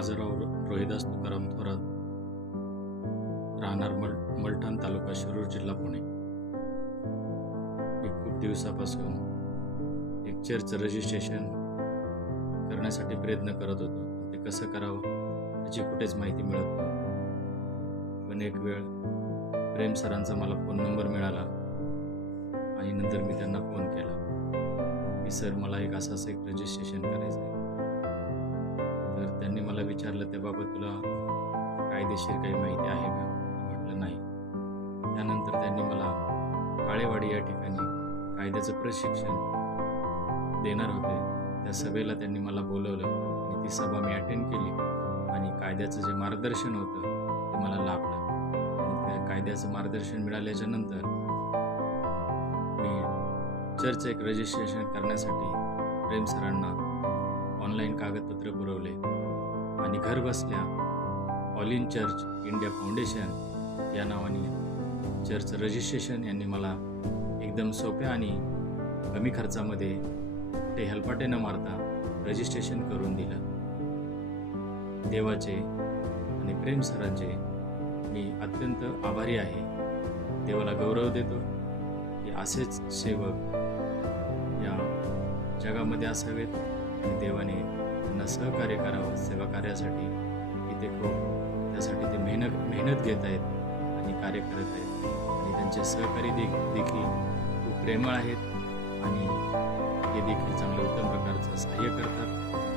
माझं नाव रोहिदास तुकाराम थोरात, राहणार मलठाण तालुका शिरूर जिल्हा पुणे. मी खूप दिवसापासून एक चर्च रजिस्ट्रेशन करण्यासाठी प्रयत्न करत होतो. ते कसं करावं त्याची कुठेच माहिती मिळत नव्हती. पण एक वेळ प्रेम सरांचा मला फोन नंबर मिळाला आणि नंतर मी त्यांना फोन केला की सर मला एक असं एक रजिस्ट्रेशन करायचं आहे. तर त्यांनी मला विचारलं त्याबाबत तुला कायदेशीर काही माहिती आहे का? म्हटलं नाही. त्यानंतर त्यांनी मला काळेवाडी या ठिकाणी कायद्याचं प्रशिक्षण देणार होते. त्या सभेला त्यांनी मला बोलवलं आणि ती सभा मी अटेंड केली आणि कायद्याचं जे मार्गदर्शन होतं ते मला लाभलं. आणि त्या कायद्याचं मार्गदर्शन मिळाल्याच्या नंतर मी चर्च एक रजिस्ट्रेशन करण्यासाठी प्रेम सरांना ऑनलाईन कागदपत्र पुरवले आणि घर बसल्या all in church India foundation या नावाने चर्च रजिस्ट्रेशन यांनी मला एकदम सोप्या आणि कमी खर्चामध्ये ते हेलपाटे न मारता रजिस्ट्रेशन करून दिलं. देवाचे आणि प्रेम सरांचे मी अत्यंत आभारी आहे. देवाला गौरव देतो की असेच सेवक या जगामध्ये असावेत आणि देवाने त्यांना सहकार्य करावं. सेवा कार्यासाठी इथे खूप त्यासाठी ते मेहनत घेत आहेत आणि कार्य करत आहेत आणि त्यांचे सहकारी देखील खूप प्रेमळ आहेत आणि हे देखील चांगलं उत्तम प्रकारचं सहाय्य करतात.